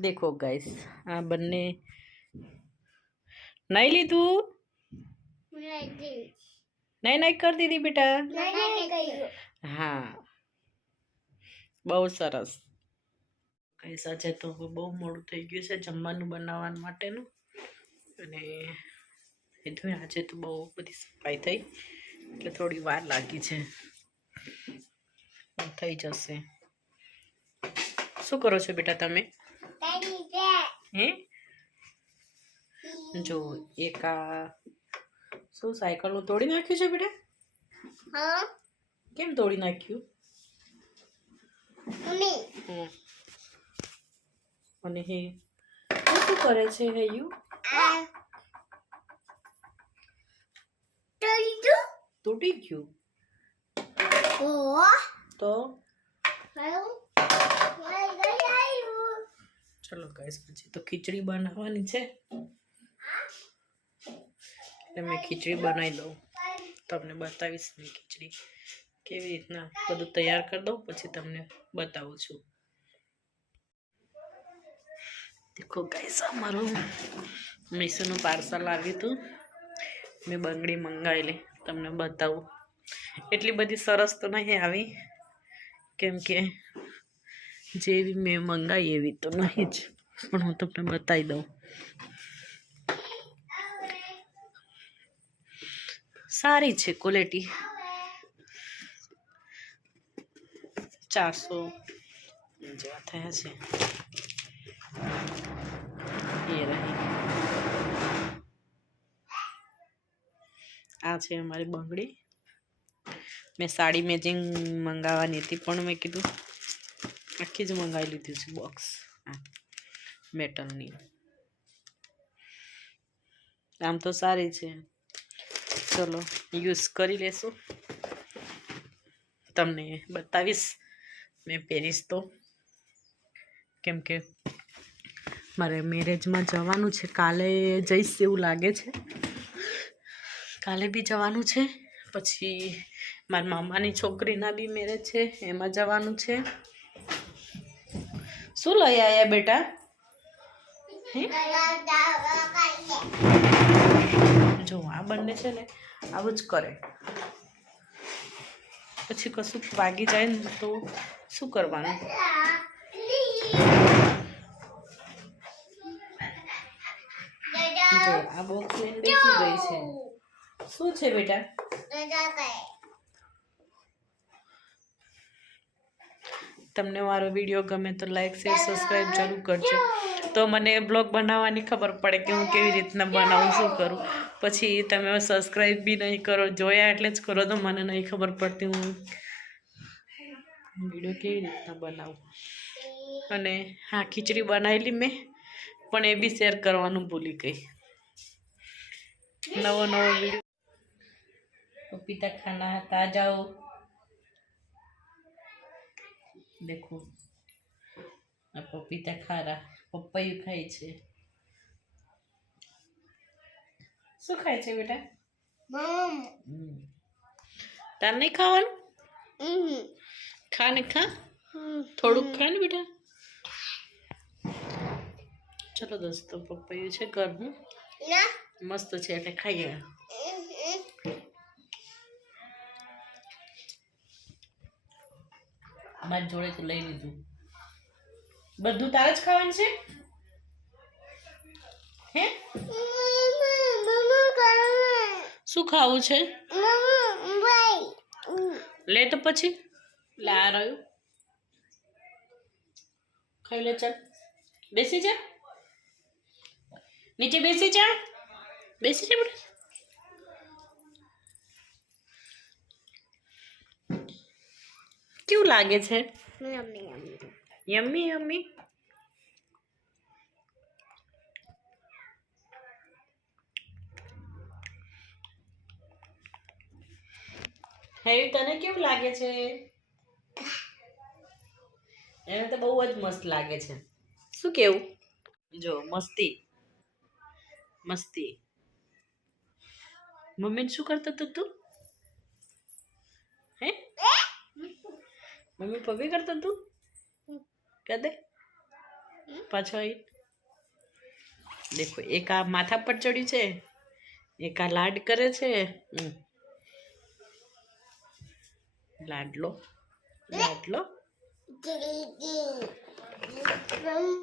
देखो गाइस आ बन्ने नहीं ली तू नहीं नहीं कर दीदी बेटा हाँ बहु सरस गाइस આજે તો બહુ મોડું થઈ ગયું છે જમવાનું બનાવવા માટેનું અને કીધું આજે તો બહુ બધી સફાઈ થઈ એટલે થોડી વાર લાગી છે થઈ જશે શું કરો છો બેટા તમે હે જો એક આ શું સાયકલનું તોડી નાખ્યું છે બેટા હા કેમ તોડી નાખ્યું અને હે શું કરે છે હે યુ તૂટી ગયું તો ચલો ગાઈસ પછી તો ખીચડી બનાવવાની છે એટલે મેં ખીચડી બનાવી દઉં તમને બતાવીશ મેં ખીચડી કેવી રીતના બધું તૈયાર કરી દઉં પછી તમને બતાવું છું દેખો ગાઈસ અમારું મીસુનું પાર્સલ આવ્યું હતું મેં બંગડી મંગાવેલી તમને બતાવું એટલી બધી સરસ તો નહીં આવી કેમ કે જેવી મેં મંગાવી એવી તો નહીં જ પણ હું તમને બતાવી દઉં સારી છે ક્વોલિટી 400 જેવા થયા છે એ રહી આ છે અમારી બંગડી મેં સાડી મેચિંગ મંગાવવાની હતી પણ મેં કીધું આખી જ મંગાવી લીધું છે બોક્સ મેટલની આમ તો સારી છે ચલો યુઝ કરી લેશું તમને બતાવીશ મેં પહેરીશ તો કેમ કે મારે મેરેજમાં જવાનું છે કાલે જઈશ એવું લાગે છે કાલે બી જવાનું છે પછી મારા મામાની છોકરીના બી મેરેજ છે એમાં જવાનું છે શું લઈ આવ્યા બેટા જો આ બંને છે ને આવું જ કરે પછી કશું વાગી જાય ને તો શું કરવાનું જો આ બોક્સ લઈને બેસી ગઈ છે શું છે બેટા તમને મારો વિડીયો ગમે તો લાઈક શેર સબસ્ક્રાઈબ જરૂર કરજો તો મને બ્લોગ બનાવવાની ખબર પડે કે હું કેવી રીતના બનાવું શું કરું પછી તમે સબસ્ક્રાઈબ બી નહીં કરો જોયા એટલે જ કરો તો મને નહીં ખબર પડતી હું વિડીયો કેવી રીતના બનાવું અને હા ખીચડી બનાવેલી મેં પણ એ બી શેર કરવાનું ભૂલી ગઈ નવો વિડીયો પપીતા ખાના હતા જાઓ देखो આ પપીતા ખારા પપૈયું ખાય છે શું ખાય છે બેટા તાર નહીં ખાવાનું ખા ને ખા થોડુંક ખા ને બેટા ચલો દોસ્તો પપૈયું છે ઘરનું મસ્ત છે એટલે ખાઈએ મારી જોડે તો લઈ લીધું બધું તારે જ ખાવાનું છે હે શું ખાવું છે લે તો પછી લે આ રહ્યું ખાઈ લે ચાલ બેસી જા નીચે બેસી જા બેટા કેવું લાગે છે યમ્મી યમ્મી હેવી તને કેવું લાગે છે એને તો બહુ જ મસ્ત લાગે છે શું કેવું જો મસ્તી મસ્તી મમ્મી શું કરતો હતો તું હે મમ્મી પપ્પી કરતો તું કહે દે પાછો આવી દેખો એક આ માથા પર ચડી છે, એક આ લાડ કરે છે. લાડલો લાડલો